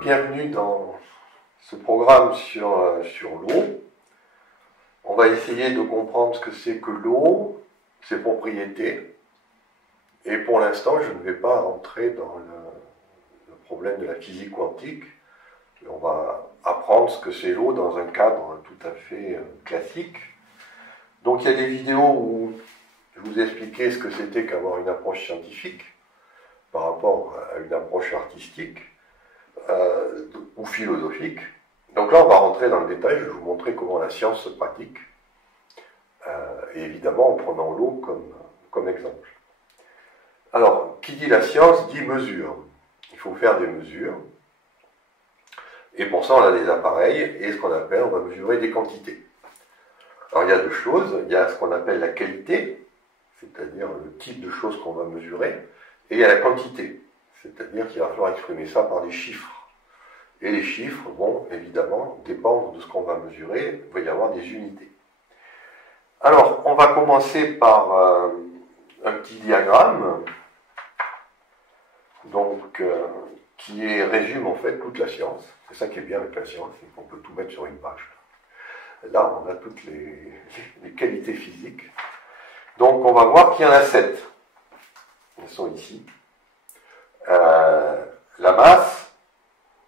bienvenue dans ce programme sur l'eau. On va essayer de comprendre ce que c'est que l'eau, ses propriétés. Et pour l'instant, je ne vais pas rentrer dans le problème de la physique quantique. On va apprendre ce que c'est l'eau dans un cadre tout à fait classique. Donc il y a des vidéos où je vous expliquais ce que c'était qu'avoir une approche scientifique par rapport à une approche artistique ou philosophique. Donc là, on va rentrer dans le détail, je vais vous montrer comment la science se pratique, et évidemment en prenant l'eau comme exemple. Alors, qui dit la science dit mesure. Il faut faire des mesures, et pour ça on a des appareils, et ce qu'on appelle, on va mesurer des quantités. Alors il y a deux choses, il y a ce qu'on appelle la qualité, c'est-à-dire le type de choses qu'on va mesurer, et il y a la quantité, c'est-à-dire qu'il va falloir exprimer ça par des chiffres. Et les chiffres vont évidemment dépendre de ce qu'on va mesurer, il va y avoir des unités. Alors, on va commencer par un petit diagramme, donc, qui résume en fait toute la science. C'est ça qui est bien avec la science, c'est qu'on peut tout mettre sur une page. Là, on a toutes les qualités physiques. Donc, on va voir qu'il y en a 7. Elles sont ici. La masse,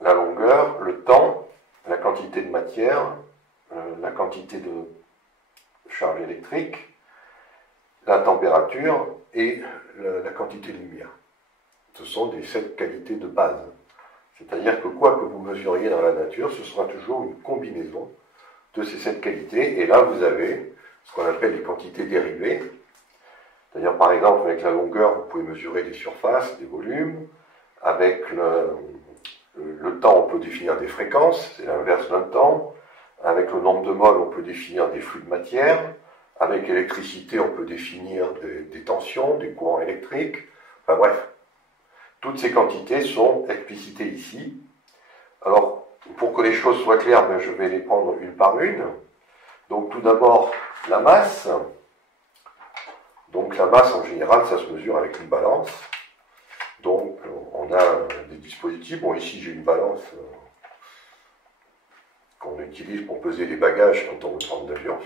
la longueur, le temps, la quantité de matière, la quantité de charge électrique, la température et la quantité de lumière. Ce sont des 7 qualités de base. C'est-à-dire que quoi que vous mesuriez dans la nature, ce sera toujours une combinaison de ces 7 qualités. Et là, vous avez ce qu'on appelle les quantités dérivées. C'est-à-dire, par exemple, avec la longueur, vous pouvez mesurer des surfaces, des volumes. Avec le temps, on peut définir des fréquences, c'est l'inverse d'un temps. Avec le nombre de moles, on peut définir des flux de matière. Avec l'électricité, on peut définir des tensions, des courants électriques. Enfin bref, toutes ces quantités sont explicitées ici. Alors, pour que les choses soient claires, je vais les prendre une par une. Donc tout d'abord, la masse. Donc la masse, en général, ça se mesure avec une balance. Donc on a des dispositifs. Bon, ici j'ai une balance qu'on utilise pour peser les bagages quand on veut prendre l'avion.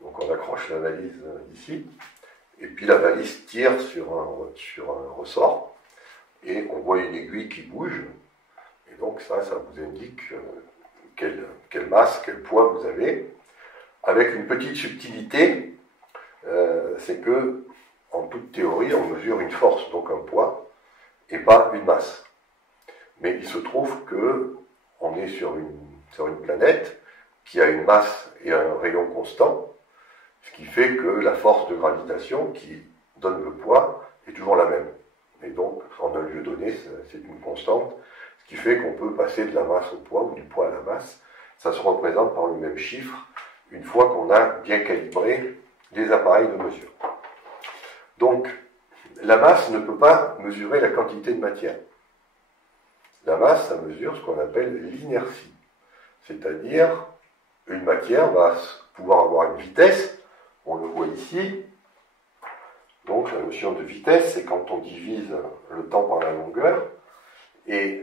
Donc on accroche la valise ici. Et puis la valise tire sur un ressort. Et on voit une aiguille qui bouge. Et donc ça vous indique quelle masse, quel poids vous avez. Avec une petite subtilité, c'est que, en toute théorie, on mesure une force, donc un poids, et pas une masse. Mais il se trouve que on est sur une planète qui a une masse et un rayon constant, ce qui fait que la force de gravitation qui donne le poids est toujours la même. Et donc, en un lieu donné, c'est une constante, ce qui fait qu'on peut passer de la masse au poids ou du poids à la masse. Ça se représente par le même chiffre, une fois qu'on a bien calibré les appareils de mesure. Donc, la masse ne peut pas mesurer la quantité de matière. La masse, ça mesure ce qu'on appelle l'inertie. C'est-à-dire, une matière va pouvoir avoir une vitesse, on le voit ici. Donc, la notion de vitesse, c'est quand on divise le temps par la longueur. Et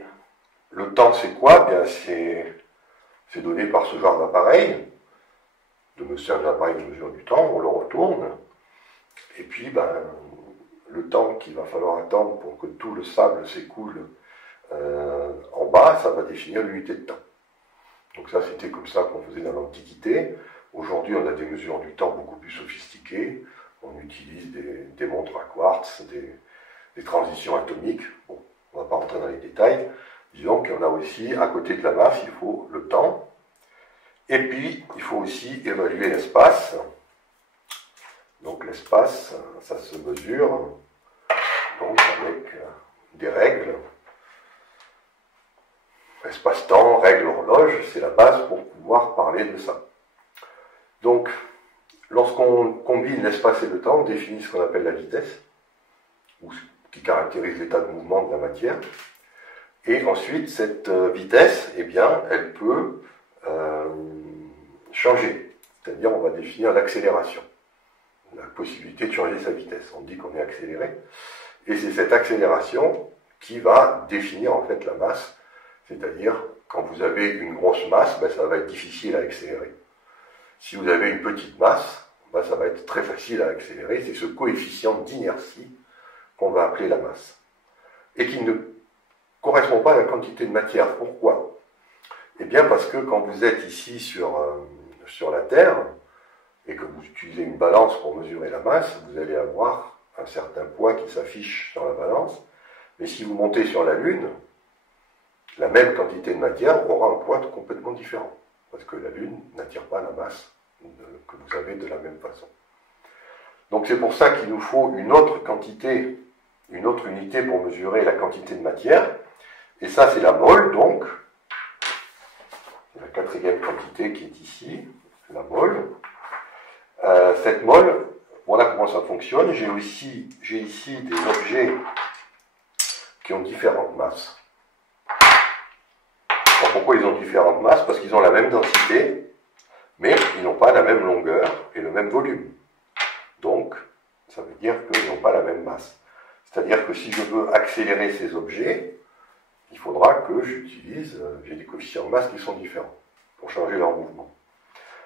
le temps, c'est quoi? Bien, c'est donné par ce genre d'appareil. C'est un appareil de mesure du temps, on le retourne. Et puis, le temps qu'il va falloir attendre pour que tout le sable s'écoule en bas, ça va définir l'unité de temps. Donc ça, c'était comme ça qu'on faisait dans l'Antiquité. Aujourd'hui, on a des mesures du temps beaucoup plus sophistiquées. On utilise des montres à quartz, des transitions atomiques. Bon, on ne va pas rentrer dans les détails. Disons qu'on a aussi, à côté de la masse, il faut le temps. Et puis, il faut aussi évaluer l'espace. Donc l'espace, ça se mesure donc avec des règles. Espace-temps, règle horloge, c'est la base pour pouvoir parler de ça. Donc, lorsqu'on combine l'espace et le temps, on définit ce qu'on appelle la vitesse, ou ce qui caractérise l'état de mouvement de la matière. Et ensuite, cette vitesse, eh bien, elle peut changer. C'est-à-dire, on va définir l'accélération. La possibilité de changer sa vitesse. On dit qu'on est accéléré. Et c'est cette accélération qui va définir en fait la masse. C'est-à-dire, quand vous avez une grosse masse, ben, ça va être difficile à accélérer. Si vous avez une petite masse, ben, ça va être très facile à accélérer. C'est ce coefficient d'inertie qu'on va appeler la masse. Et qui ne correspond pas à la quantité de matière. Pourquoi? Eh bien parce que quand vous êtes ici sur la Terre, et que vous utilisez une balance pour mesurer la masse, vous allez avoir un certain poids qui s'affiche sur la balance. Mais si vous montez sur la Lune, la même quantité de matière aura un poids complètement différent. Parce que la Lune n'attire pas la masse que vous avez de la même façon. Donc c'est pour ça qu'il nous faut une autre quantité, une autre unité pour mesurer la quantité de matière. Et ça, c'est la mole, donc. C'est la quatrième quantité qui est ici, la mole. Cette mole, voilà comment ça fonctionne. J'ai ici des objets qui ont différentes masses. Alors pourquoi ils ont différentes masses? Parce qu'ils ont la même densité, mais ils n'ont pas la même longueur et le même volume. Donc, ça veut dire qu'ils n'ont pas la même masse. C'est-à-dire que si je veux accélérer ces objets, il faudra que j'ai des coefficients de masse qui sont différents pour changer leur mouvement.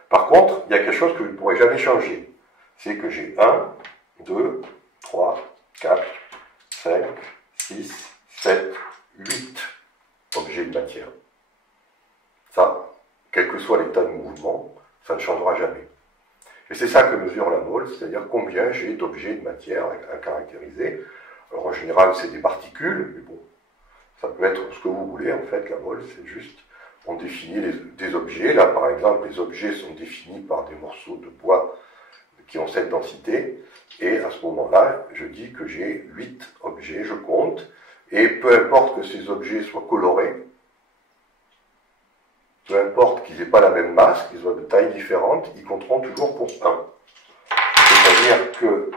Par contre, il y a quelque chose que je ne pourrai jamais changer. C'est que j'ai 1, 2, 3, 4, 5, 6, 7, 8 objets de matière. Ça, quel que soit l'état de mouvement, ça ne changera jamais. Et c'est ça que mesure la mole, c'est-à-dire combien j'ai d'objets de matière à caractériser. Alors en général, c'est des particules, mais bon, ça peut être ce que vous voulez, en fait, la mole, c'est juste, on définit des objets. Là, par exemple, les objets sont définis par des morceaux de bois qui ont cette densité, et à ce moment-là, je dis que j'ai 8 objets, je compte, et peu importe que ces objets soient colorés, peu importe qu'ils n'aient pas la même masse, qu'ils soient de taille différente, ils compteront toujours pour 1. C'est-à-dire que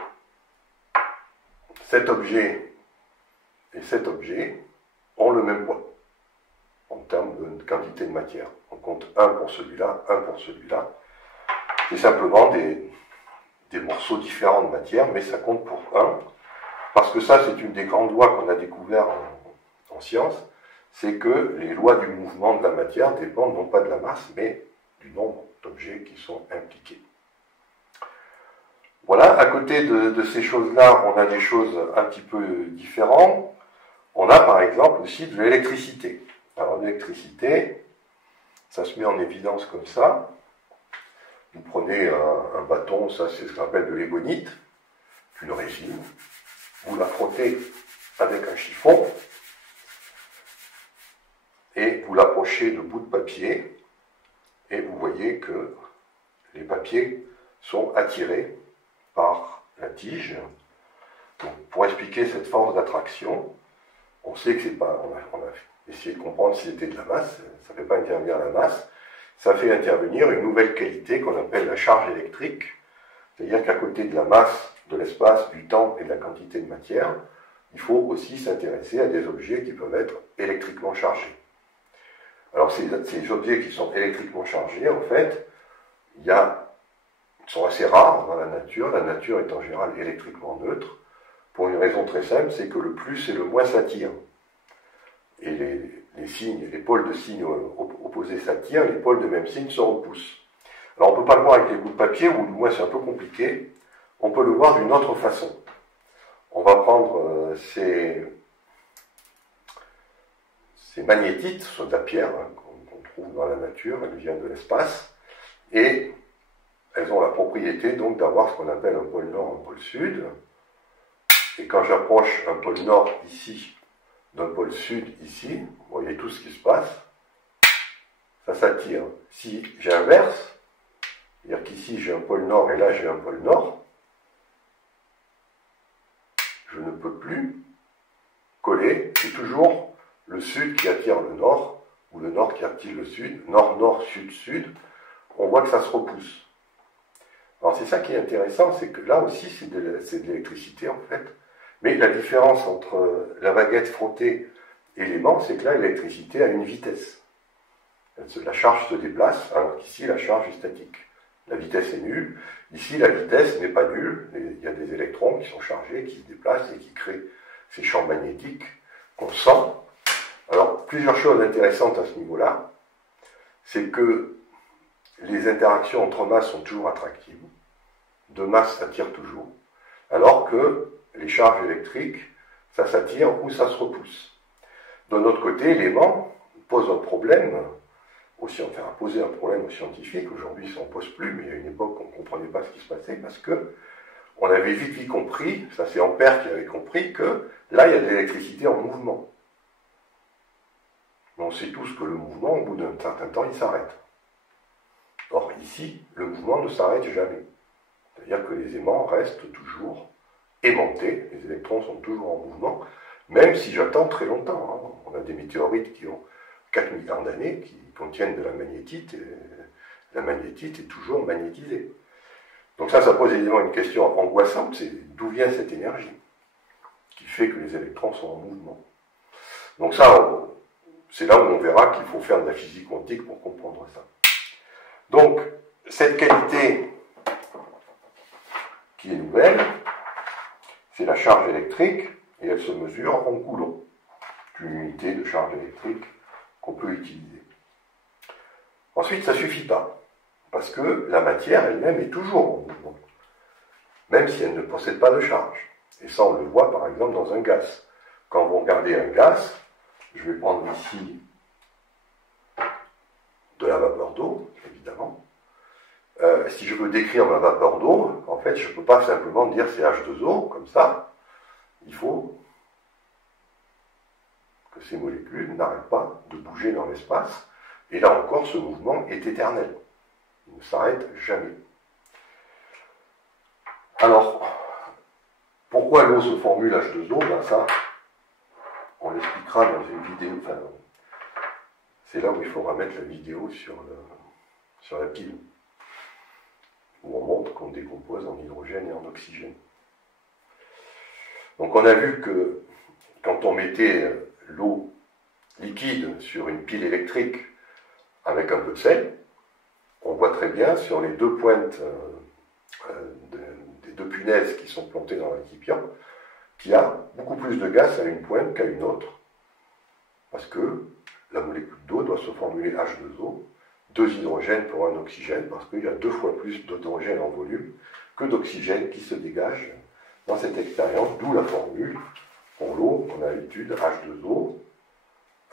cet objet et cet objet ont le même poids en termes de quantité de matière. On compte 1 pour celui-là, 1 pour celui-là. C'est simplement des morceaux différents de matière, mais ça compte pour 1. Parce que ça, c'est une des grandes lois qu'on a découvert en sciences, c'est que les lois du mouvement de la matière dépendent non pas de la masse, mais du nombre d'objets qui sont impliqués. Voilà, à côté de ces choses-là, on a des choses un petit peu différentes. On a par exemple aussi de l'électricité. Alors l'électricité, ça se met en évidence comme ça. Vous prenez un bâton, ça c'est ce qu'on appelle de l'ébonite, une résine. Vous la frottez avec un chiffon et vous l'approchez de bouts de papier et vous voyez que les papiers sont attirés par la tige. Donc, pour expliquer cette force d'attraction, on sait que c'est pas, on a essayé de comprendre si c'était de la masse, ça ne fait pas intervenir la masse, ça fait intervenir une nouvelle qualité qu'on appelle la charge électrique, c'est-à-dire qu'à côté de la masse, de l'espace, du temps et de la quantité de matière, il faut aussi s'intéresser à des objets qui peuvent être électriquement chargés. Alors ces objets qui sont électriquement chargés, en fait, ils sont assez rares dans la nature est en général électriquement neutre, pour une raison très simple, c'est que le plus et le moins s'attirent. Et les pôles de signes opposés s'attirent, les pôles de même signe se repoussent. Alors on ne peut pas le voir avec les bouts de papier, ou du moins c'est un peu compliqué, on peut le voir d'une autre façon. On va prendre ces magnétites, ce sont de la pierre qu'on trouve dans la nature, elles viennent de l'espace, et elles ont la propriété donc d'avoir ce qu'on appelle un pôle nord, un pôle sud. Et quand j'approche un pôle nord ici, d'un pôle sud ici, vous voyez tout ce qui se passe, ça s'attire. Si j'inverse, c'est-à-dire qu'ici j'ai un pôle nord et là j'ai un pôle nord, je ne peux plus coller, c'est toujours le sud qui attire le nord, ou le nord qui attire le sud, nord-nord, sud-sud, on voit que ça se repousse. Alors c'est ça qui est intéressant, c'est que là aussi c'est de l'électricité en fait, mais la différence entre la baguette frottée et l'aimant, c'est que là l'électricité a une vitesse. La charge se déplace, alors qu'ici la charge est statique. La vitesse est nulle, ici la vitesse n'est pas nulle, il y a des électrons qui sont chargés, qui se déplacent et qui créent ces champs magnétiques qu'on sent, Alors, plusieurs choses intéressantes à ce niveau-là, c'est que les interactions entre masses sont toujours attractives. Deux masses s'attirent toujours, alors que les charges électriques, ça s'attire ou ça se repousse. D'un autre côté, l'aimant pose un problème, a posé un problème aux scientifiques. Aujourd'hui, ça n'en pose plus, mais il y a une époque, on ne comprenait pas ce qui se passait, parce que on avait vite compris, ça c'est Ampère qui avait compris, que là, il y a de l'électricité en mouvement. Mais on sait tous que le mouvement, au bout d'un certain temps, il s'arrête. Or, ici, le mouvement ne s'arrête jamais. C'est-à-dire que les aimants restent toujours aimantés, les électrons sont toujours en mouvement, même si j'attends très longtemps. On a des météorites qui ont 4 milliards d'années, qui contiennent de la magnétite, et la magnétite est toujours magnétisée. Donc ça pose évidemment une question angoissante, c'est d'où vient cette énergie qui fait que les électrons sont en mouvement. Donc ça, c'est là où on verra qu'il faut faire de la physique quantique pour comprendre ça. Donc, cette qualité qui est nouvelle, c'est la charge électrique, et elle se mesure en coulombs. C'est une unité de charge électrique qu'on peut utiliser. Ensuite, ça ne suffit pas, parce que la matière elle-même est toujours en mouvement, même si elle ne possède pas de charge. Et ça, on le voit par exemple dans un gaz. Quand vous regardez un gaz, je vais prendre ici de la vapeur d'eau, évidemment. Si je veux décrire ma vapeur d'eau, en fait, je ne peux pas simplement dire c'est H2O, comme ça. Il faut que ces molécules n'arrêtent pas de bouger dans l'espace. Et là encore, ce mouvement est éternel. Il ne s'arrête jamais. Alors, pourquoi l'eau se formule H2O? Ben ça, on l'expliquera dans une vidéo. Enfin, c'est là où il faudra mettre la vidéo sur la pile, où on montre qu'on décompose en hydrogène et en oxygène. Donc on a vu que quand on mettait l'eau liquide sur une pile électrique avec un peu de sel, on voit très bien sur les deux pointes des deux punaises qui sont plantées dans le récipient qu'il y a beaucoup plus de gaz à une pointe qu'à une autre, parce que la molécule d'eau doit se formuler H2O, 2 hydrogènes pour un oxygène, parce qu'il y a 2 fois plus d'hydrogène en volume que d'oxygène qui se dégage dans cette expérience, d'où la formule. Pour l'eau, on a l'habitude H2O,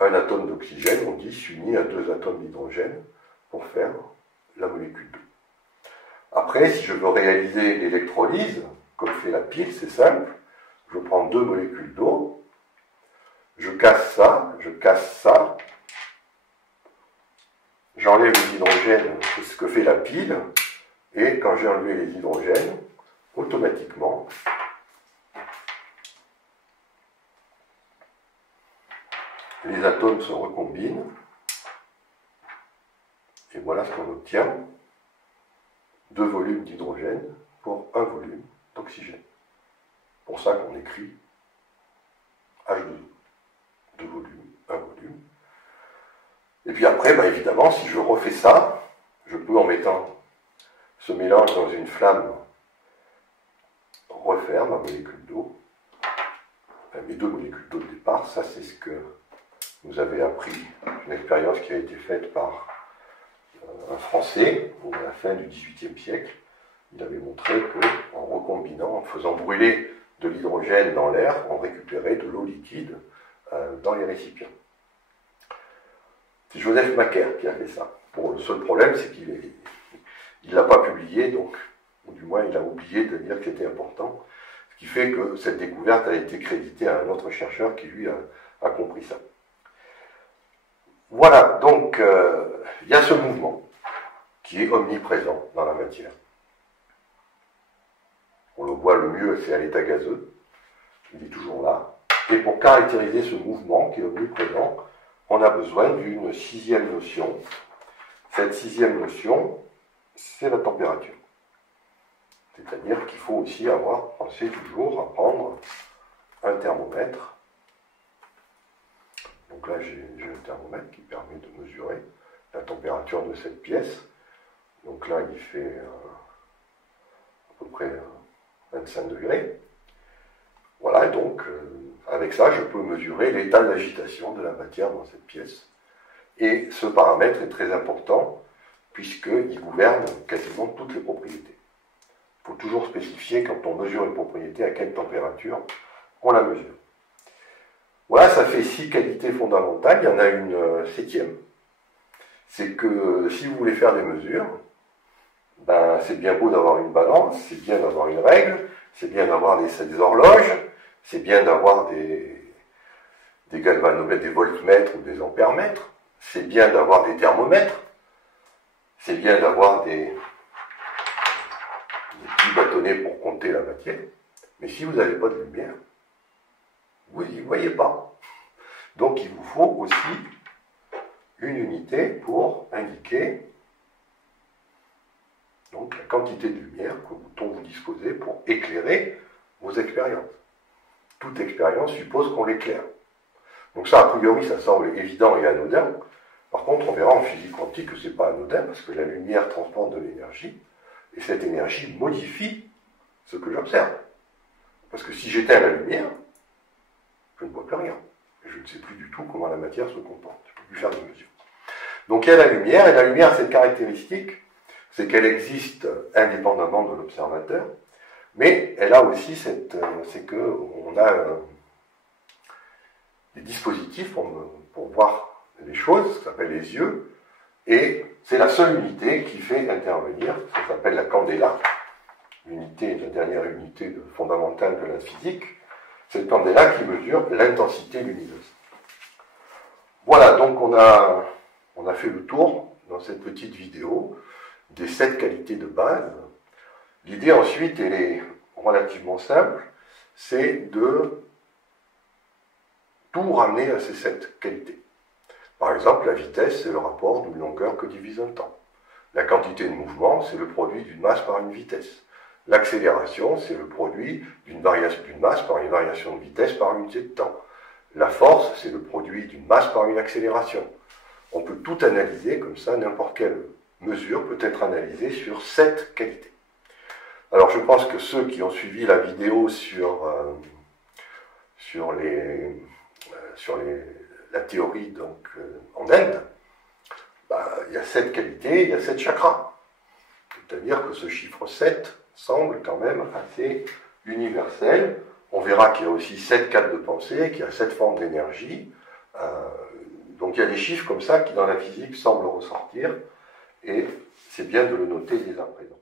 un atome d'oxygène, on dit, s'unit à 2 atomes d'hydrogène pour faire la molécule d'eau. Après, si je veux réaliser l'électrolyse, comme fait la pile, c'est simple, je prends 2 molécules d'eau, je casse ça, j'enlève les hydrogènes, c'est ce que fait la pile, et quand j'ai enlevé les hydrogènes, automatiquement, les atomes se recombinent, et voilà ce qu'on obtient, 2 volumes d'hydrogène pour 1 volume d'oxygène. Pour ça qu'on écrit H2O, 2 volumes, 1 volume. Et puis après, ben évidemment, si je refais ça, je peux, en mettant ce mélange dans une flamme, refaire ma molécule d'eau, mes 2 molécules d'eau de départ. Ça, c'est ce que vous avez appris, une expérience qui a été faite par un Français à la fin du XVIIIe siècle. Il avait montré qu'en recombinant, en faisant brûler de l'hydrogène dans l'air, on récupérait de l'eau liquide dans les récipients. C'est Joseph Macaire qui a fait ça. Bon, le seul problème, c'est qu'il ne l'a pas publié, donc, ou du moins il a oublié de dire que c'était important, ce qui fait que cette découverte a été créditée à un autre chercheur qui, lui, a compris ça. Voilà, donc, il y a ce mouvement qui est omniprésent dans la matière. On le voit le mieux, c'est à l'état gazeux, il est toujours là. Et pour caractériser ce mouvement qui est omniprésent, on a besoin d'une 6e notion. Cette 6e notion, c'est la température. C'est-à-dire qu'il faut aussi penser toujours à prendre un thermomètre. Donc là, j'ai un thermomètre qui permet de mesurer la température de cette pièce. Donc là, il fait à peu près 25 degrés. Voilà, donc avec ça, je peux mesurer l'état d'agitation de la matière dans cette pièce. Et ce paramètre est très important, puisqu'il gouverne quasiment toutes les propriétés. Il faut toujours spécifier, quand on mesure une propriété, à quelle température on la mesure. Voilà, ça fait 6 qualités fondamentales. Il y en a une 7e. C'est que si vous voulez faire des mesures, ben, c'est bien beau d'avoir une balance, c'est bien d'avoir une règle, c'est bien d'avoir des horloges, c'est bien d'avoir des galvanomètres, des voltmètres ou des ampèremètres, c'est bien d'avoir des thermomètres, c'est bien d'avoir des petits bâtonnets pour compter la matière, mais si vous n'avez pas de lumière, vous n'y voyez pas. Donc il vous faut aussi une unité pour indiquer donc, la quantité de lumière dont vous disposez pour éclairer vos expériences. Toute expérience suppose qu'on l'éclaire. Donc ça, a priori, ça semble évident et anodin. Par contre, on verra en physique quantique que ce n'est pas anodin, parce que la lumière transporte de l'énergie, et cette énergie modifie ce que j'observe. Parce que si j'éteins la lumière, je ne vois plus rien. Et je ne sais plus du tout comment la matière se comporte. Je ne peux plus faire de mesures. Donc il y a la lumière, et la lumière a cette caractéristique, c'est qu'elle existe indépendamment de l'observateur, mais elle a aussi c'est qu'on a des dispositifs pour voir les choses, ça s'appelle les yeux, et c'est la seule unité qui fait intervenir, ça s'appelle la candela, la dernière unité fondamentale de la physique, c'est le candela qui mesure l'intensité lumineuse. Voilà, donc on a fait le tour dans cette petite vidéo des 7 qualités de base. L'idée ensuite, elle est relativement simple, c'est de tout ramener à ces 7 qualités. Par exemple, la vitesse, c'est le rapport d'une longueur que divise un temps. La quantité de mouvement, c'est le produit d'une masse par une vitesse. L'accélération, c'est le produit d'une masse par une variation de vitesse par unité de temps. La force, c'est le produit d'une masse par une accélération. On peut tout analyser comme ça, n'importe quelle mesure peut être analysée sur 7 qualités. Alors je pense que ceux qui ont suivi la vidéo sur la théorie donc, en Inde, il y a 7 qualités, il y a 7 chakras. C'est-à-dire que ce chiffre 7 semble quand même assez universel. On verra qu'il y a aussi 7 cadres de pensée, qu'il y a 7 formes d'énergie. Donc il y a des chiffres comme ça qui dans la physique semblent ressortir, et c'est bien de le noter dès à présent.